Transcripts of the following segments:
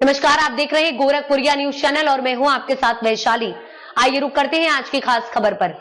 नमस्कार, आप देख रहे हैं गोरखपुरिया न्यूज चैनल और मैं हूं आपके साथ वैशाली। आइए रुक करते हैं आज की खास खबर पर।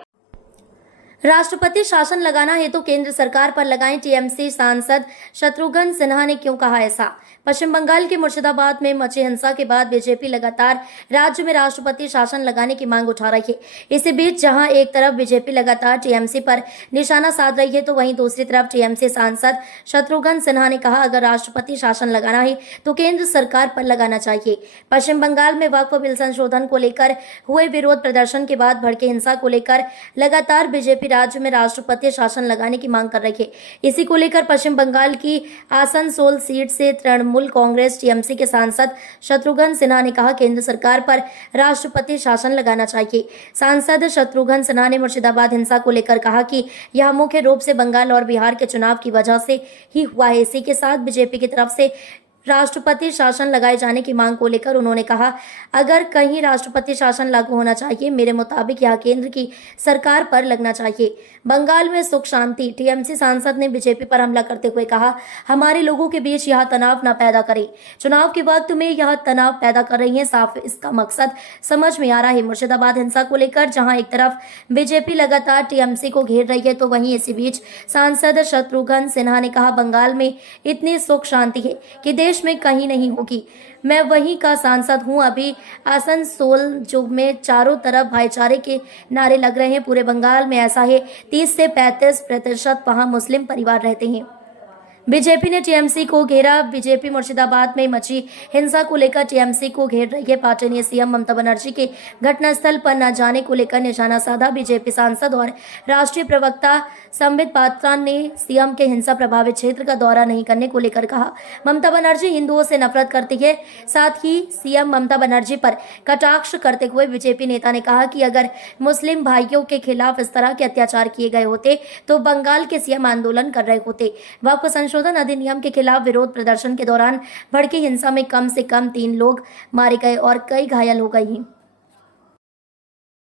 राष्ट्रपति शासन लगाना हेतु केंद्र सरकार पर लगाएं टीएमसी सांसद शत्रुघ्न सिन्हा ने क्यों कहा ऐसा। पश्चिम बंगाल के मुर्शिदाबाद में मची हिंसा के बाद बीजेपी लगातार राज्य में राष्ट्रपति शासन लगाने की मांग उठा रही है। इसी बीच जहां एक तरफ बीजेपी लगातार टीएमसी पर निशाना साध रही है, तो वहीं दूसरी तरफ टीएमसी सांसद शत्रुघ्न सिन्हा ने कहा, अगर राष्ट्रपति शासन लगाना है तो केंद्र सरकार पर लगाना चाहिए। पश्चिम बंगाल में वक्फ बिल संशोधन को लेकर हुए विरोध प्रदर्शन के बाद भड़के हिंसा को लेकर लगातार बीजेपी राज्य में राष्ट्रपति शासन लगाने की मांग कर रही है। इसी को लेकर पश्चिम बंगाल की आसनसोल सीट से तृणमूल कांग्रेस टीएमसी के सांसद शत्रुघ्न सिन्हा ने कहा, केंद्र सरकार पर राष्ट्रपति शासन लगाना चाहिए। सांसद शत्रुघ्न सिन्हा ने मुर्शिदाबाद हिंसा को लेकर कहा कि यह मुख्य रूप से बंगाल और बिहार के चुनाव की वजह से ही हुआ है। इसी के साथ बीजेपी की तरफ से राष्ट्रपति शासन लगाए जाने की मांग को लेकर उन्होंने कहा, अगर कहीं राष्ट्रपति शासन लागू होना चाहिए, मेरे मुताबिक यह केंद्र की सरकार पर लगना चाहिए। बंगाल में सुख शांति। टीएमसी सांसद ने बीजेपी पर हमला करते हुए कहा, हमारे लोगों के बीच यह तनाव न पैदा करें। चुनाव के वक्त में यह तनाव पैदा कर रही है, साफ इसका मकसद समझ में आ रहा है। मुर्शिदाबाद हिंसा को लेकर जहां एक तरफ बीजेपी लगातार टीएमसी को घेर रही है, तो वहीं इसी बीच सांसद शत्रुघ्न सिन्हा ने कहा, बंगाल में इतनी सुख शांति है कि देश में कहीं नहीं होगी। मैं वहीं का सांसद हूं। अभी आसनसोल जो में चारों तरफ भाईचारे के नारे लग रहे हैं। पूरे बंगाल में ऐसा है, 30 से 35% वहां मुस्लिम परिवार रहते हैं। बीजेपी ने टीएमसी को घेरा। बीजेपी मुर्शिदाबाद में मची हिंसा को लेकर टीएमसी को घेर रही है। पार्टी ने सीएम ममता बनर्जी के घटनास्थल पर न जाने को लेकर निशाना साधा। बीजेपी सांसद और राष्ट्रीय प्रवक्ता संबित पात्रा ने सीएम के हिंसा प्रभावित क्षेत्र का दौरा नहीं करने को लेकर कहा, ममता बनर्जी हिंदुओं से नफरत करती है। साथ ही सीएम ममता बनर्जी पर कटाक्ष करते हुए बीजेपी नेता ने कहा कि अगर मुस्लिम भाइयों के खिलाफ इस तरह के अत्याचार किए गए होते तो बंगाल के सीएम आंदोलन कर रहे होते। वक्फ संशोधन अधिनियम के खिलाफ विरोध प्रदर्शन के दौरान भड़की हिंसा में कम से कम 3 लोग मारे गए और कई घायल हो गए हैं।